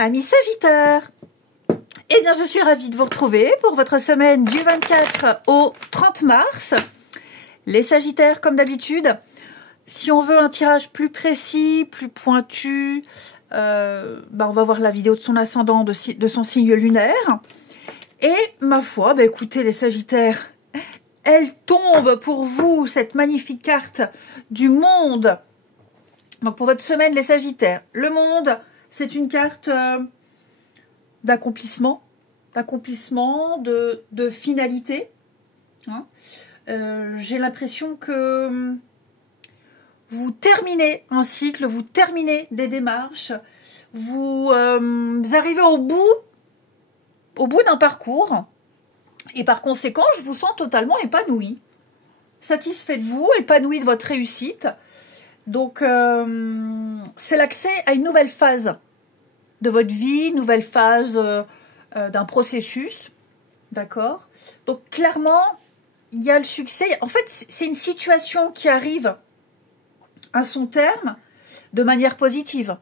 Amis Sagittaires, eh bien je suis ravie de vous retrouver pour votre semaine du 24 au 30 mars. Les Sagittaires, comme d'habitude, si on veut un tirage plus précis, plus pointu, on va voir la vidéo de son ascendant, de son signe lunaire. Et ma foi, écoutez les Sagittaires, elle tombe pour vous, cette magnifique carte du monde. Donc pour votre semaine, les Sagittaires, le monde, c'est une carte d'accomplissement, de finalité. Hein. J'ai l'impression que vous terminez un cycle, vous terminez des démarches, vous arrivez au bout d'un parcours, et par conséquent, je vous sens totalement épanoui, satisfait de vous, épanoui de votre réussite. Donc, c'est l'accès à une nouvelle phase de votre vie, nouvelle phase d'un processus, d'accord? Donc, clairement, il y a le succès. En fait, c'est une situation qui arrive à son terme de manière positive,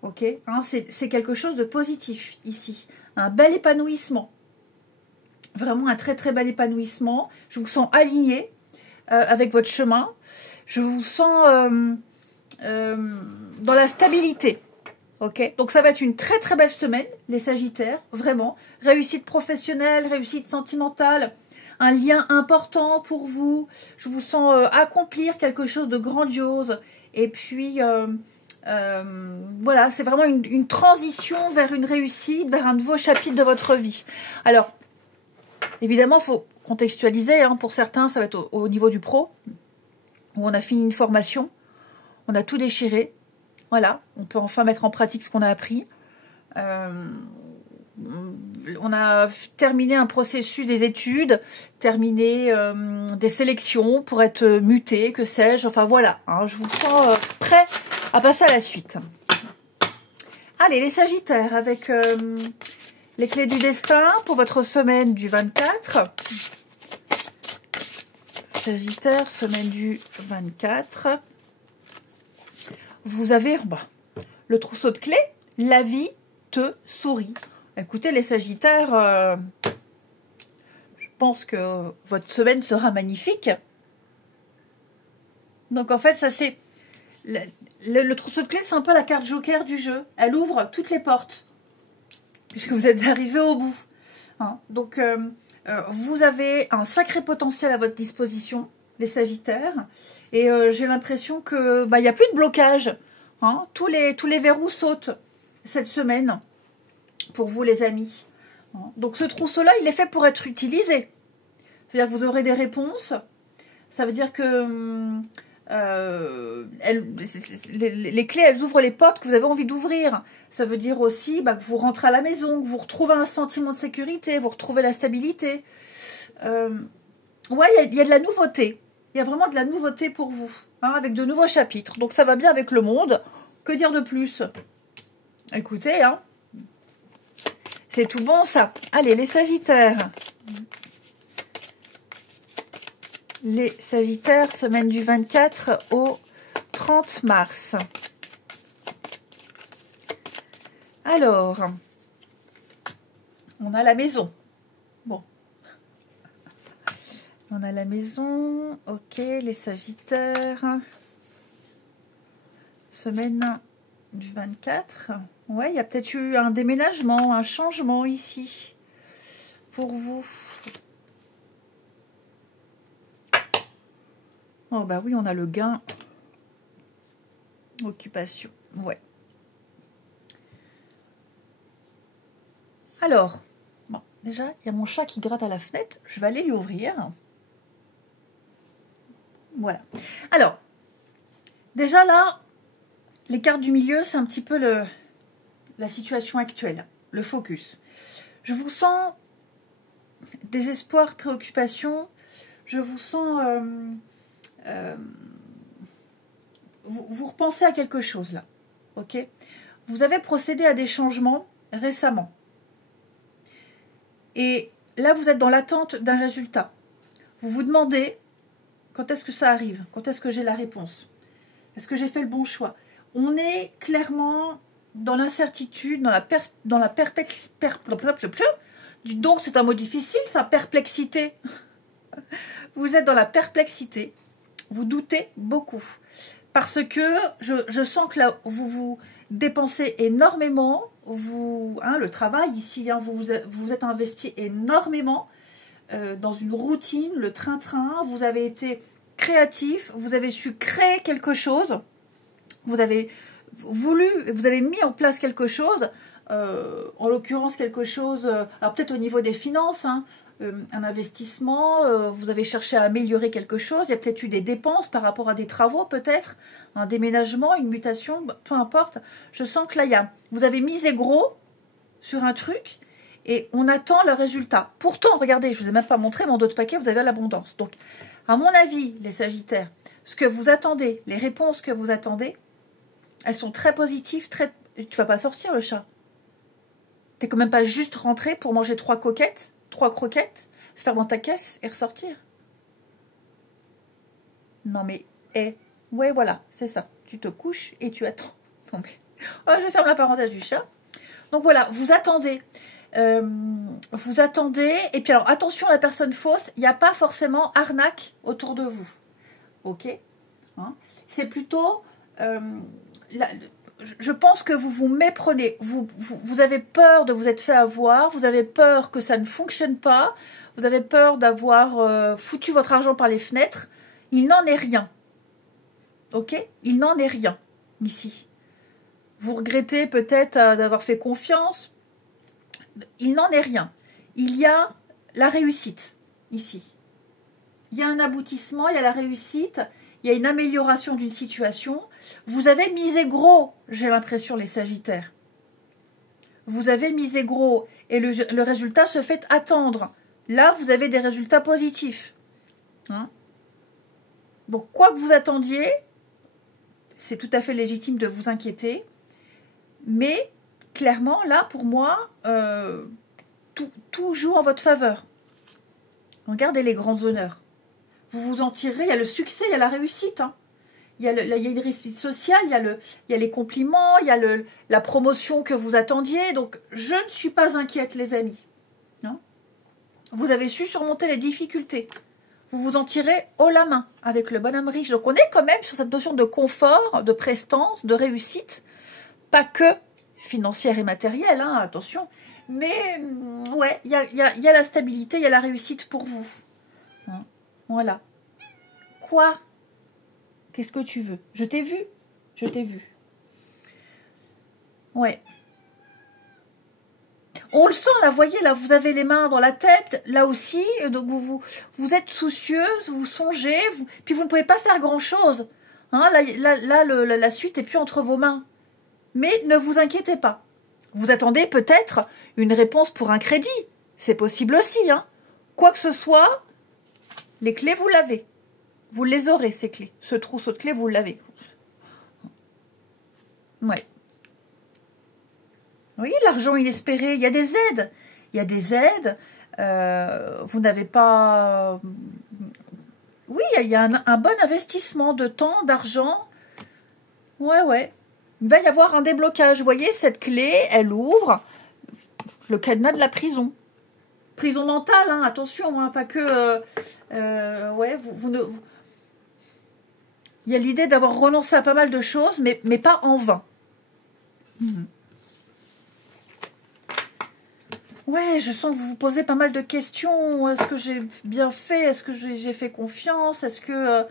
ok? Hein, c'est quelque chose de positif ici. Un bel épanouissement. Vraiment un très, très bel épanouissement. Je vous sens aligné avec votre chemin. Je vous sens dans la stabilité. Ok, donc ça va être une très très belle semaine, les Sagittaires, vraiment. Réussite professionnelle, réussite sentimentale, un lien important pour vous. Je vous sens accomplir quelque chose de grandiose. Et puis, voilà, c'est vraiment une transition vers une réussite, vers un nouveau chapitre de votre vie. Alors, évidemment, il faut contextualiser. Hein, pour certains, ça va être au niveau du pro, où on a fini une formation, on a tout déchiré. Voilà, on peut enfin mettre en pratique ce qu'on a appris. On a terminé un processus des études, terminé des sélections pour être muté, que sais-je. Enfin voilà, hein, je vous sens prêt à passer à la suite. Allez, les Sagittaires, avec les clés du destin pour votre semaine du 24. Sagittaire, semaine du 24. Vous avez le trousseau de clés, la vie te sourit. Écoutez les Sagittaires, je pense que votre semaine sera magnifique. Donc en fait, ça c'est le trousseau de clés, c'est un peu la carte joker du jeu. Elle ouvre toutes les portes, puisque vous êtes arrivé au bout. Hein. Donc vous avez un sacré potentiel à votre disposition, les Sagittaires, et j'ai l'impression que il n'y a plus de blocage. Hein. Tous les verrous sautent cette semaine pour vous, les amis. Hein. Donc ce trousseau-là, il est fait pour être utilisé. C'est-à-dire que vous aurez des réponses. Ça veut dire que les clés, elles ouvrent les portes que vous avez envie d'ouvrir. Ça veut dire aussi que vous rentrez à la maison, que vous retrouvez un sentiment de sécurité, vous retrouvez la stabilité. Ouais, il y a de la nouveauté. Il y a vraiment de la nouveauté pour vous, hein, avec de nouveaux chapitres. Donc ça va bien avec le monde. Que dire de plus? Écoutez, hein, c'est tout bon ça. Allez, les Sagittaires. Les Sagittaires, semaine du 24 au 30 mars. Alors, on a la maison. Bon. On a la maison. Ok, les Sagittaires. Semaine du 24. Ouais, il y a peut-être eu un déménagement, un changement ici. Pour vous. Oh bah oui, on a le gain. Occupation. Ouais. Alors, bon, déjà, il y a mon chat qui gratte à la fenêtre. Je vais aller lui ouvrir. Voilà. Alors, déjà là, les cartes du milieu, c'est un petit peu la situation actuelle, le focus. Je vous sens désespoir, préoccupation. Je vous sens... vous repensez à quelque chose là. Ok? Vous avez procédé à des changements récemment. Et là, vous êtes dans l'attente d'un résultat. Vous vous demandez quand est-ce que ça arrive? Quand est-ce que j'ai la réponse? Est-ce que j'ai fait le bon choix? On est clairement dans l'incertitude, dans la donc c'est un mot difficile, ça, perplexité. Vous êtes dans la perplexité, vous doutez beaucoup. Parce que je sens que là, vous dépensez énormément, le travail ici, hein, vous êtes investi énormément dans une routine, le train-train, vous avez été créatif, vous avez su créer quelque chose, vous avez mis en place quelque chose, en l'occurrence quelque chose, alors peut-être au niveau des finances, hein, un investissement, vous avez cherché à améliorer quelque chose, il y a peut-être eu des dépenses par rapport à des travaux peut-être, un déménagement, une mutation, peu importe. Je sens que là, vous avez misé gros sur un truc et on attend le résultat. Pourtant, regardez, je ne vous ai même pas montré mon dos de paquet, vous avez l'abondance. Donc, à mon avis, les Sagittaires, ce que vous attendez, les réponses que vous attendez, elles sont très positives, Tu vas pas sortir le chat. T'es quand même pas juste rentré pour manger 3 croquettes, faire dans ta caisse et ressortir. Non mais, ouais voilà, c'est ça. Tu te couches et tu attends. Non mais, je ferme la parenthèse du chat. Donc voilà, vous attendez. Et puis alors attention à la personne fausse, il n'y a pas forcément arnaque autour de vous. Ok, hein, c'est plutôt... je pense que vous vous méprenez, vous avez peur de vous être fait avoir, vous avez peur que ça ne fonctionne pas, vous avez peur d'avoir foutu votre argent par les fenêtres. Il n'en est rien. Ok? Il n'en est rien ici. Vous regrettez peut-être d'avoir fait confiance. Il n'en est rien. Il y a la réussite ici. Il y a un aboutissement, il y a la réussite, il y a une amélioration d'une situation. Vous avez misé gros, j'ai l'impression, les Sagittaires. Vous avez misé gros et le résultat se fait attendre. Là, vous avez des résultats positifs. Hein? Donc, quoi que vous attendiez, c'est tout à fait légitime de vous inquiéter. Mais, clairement, là, pour moi, tout joue en votre faveur. Regardez les grands honneurs. Vous vous en tirez, il y a le succès, il y a la réussite. Hein. Il y a une réussite sociale, il y a les compliments, il y a la promotion que vous attendiez. Donc, je ne suis pas inquiète, les amis. Hein. Vous avez su surmonter les difficultés. Vous vous en tirez haut la main avec le bonhomme riche. Donc, on est quand même sur cette notion de confort, de prestance, de réussite. Pas que financière et matérielle, hein, attention. Mais, ouais, il y a la stabilité, il y a la réussite pour vous. Hein. Voilà. Quoi ? Qu'est-ce que tu veux? Je t'ai vu. Je t'ai vu. Ouais. On le sent, là, vous voyez, là, vous avez les mains dans la tête, là aussi, donc vous êtes soucieuse, vous songez, puis vous ne pouvez pas faire grand-chose. Hein, la suite est plus entre vos mains. Mais ne vous inquiétez pas. Vous attendez peut-être une réponse pour un crédit. C'est possible aussi. Hein. Quoi que ce soit, les clés, vous l'avez. Vous les aurez, ces clés. Ce trousseau de clés, vous l'avez. Ouais. Oui, l'argent inespéré, il y a des aides. Il y a des aides. Vous n'avez pas... Oui, il y a un bon investissement de temps, d'argent. Ouais. Il va y avoir un déblocage. Vous voyez, cette clé, elle ouvre le cadenas de la prison. Prison mentale, hein, attention, hein, pas que... ouais, il y a l'idée d'avoir renoncé à pas mal de choses, mais pas en vain. Ouais, je sens que vous vous posez pas mal de questions. Est-ce que j'ai bien fait? Est-ce que j'ai fait confiance? Est-ce que...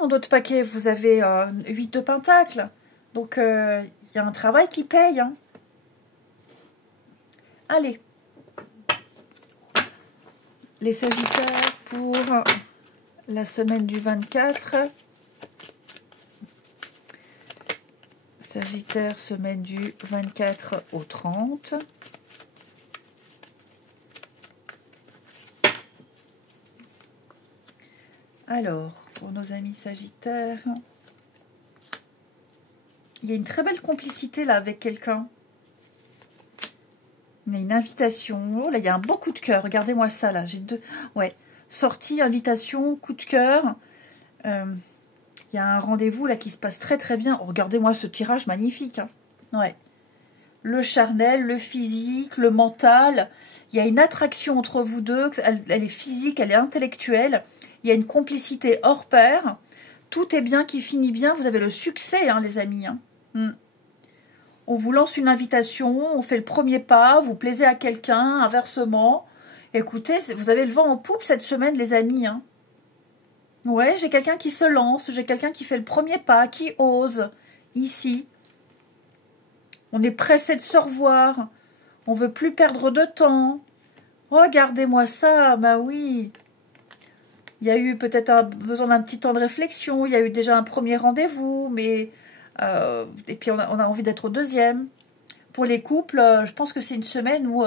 En d'autres paquets, vous avez 8 de pentacles. Donc, il y a un travail qui paye. Hein. Allez. Les Sagittaires pour la semaine du 24. Sagittaire, semaine du 24 au 30. Alors, pour nos amis Sagittaires, il y a une très belle complicité là avec quelqu'un. Il y a une invitation. Oh là, il y a un beau coup de cœur. Regardez-moi ça là. J'ai deux. Ouais. Sortie, invitation, coup de cœur. Il Il y a un rendez-vous là qui se passe très très bien. Oh, regardez-moi ce tirage magnifique. Hein. Ouais. Le charnel, le physique, le mental. Il y a une attraction entre vous deux. Elle est physique, elle est intellectuelle. Il y a une complicité hors pair. Tout est bien qui finit bien. Vous avez le succès, hein, les amis. Hein. On vous lance une invitation, on fait le premier pas, vous plaisez à quelqu'un, inversement. Écoutez, vous avez le vent en poupe cette semaine, les amis. Hein. Ouais, j'ai quelqu'un qui se lance, j'ai quelqu'un qui fait le premier pas, qui ose. Ici. On est pressé de se revoir. On veut plus perdre de temps. Regardez-moi ça, bah oui. Il y a eu peut-être besoin d'un petit temps de réflexion. Il y a eu déjà un premier rendez-vous, mais et puis on a envie d'être au deuxième. Pour les couples, je pense que c'est une semaine où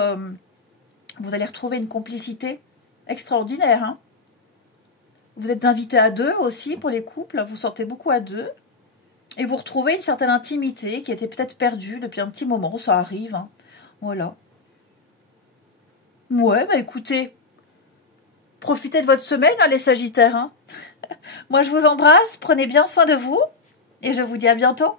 vous allez retrouver une complicité extraordinaire. Hein. Vous êtes invités à deux aussi pour les couples. Vous sortez beaucoup à deux. Et vous retrouvez une certaine intimité qui était peut-être perdue depuis un petit moment. Ça arrive. Hein. Voilà. Ouais, bah écoutez, profitez de votre semaine, hein, les Sagittaires. Hein. Moi, je vous embrasse. Prenez bien soin de vous. Et je vous dis à bientôt.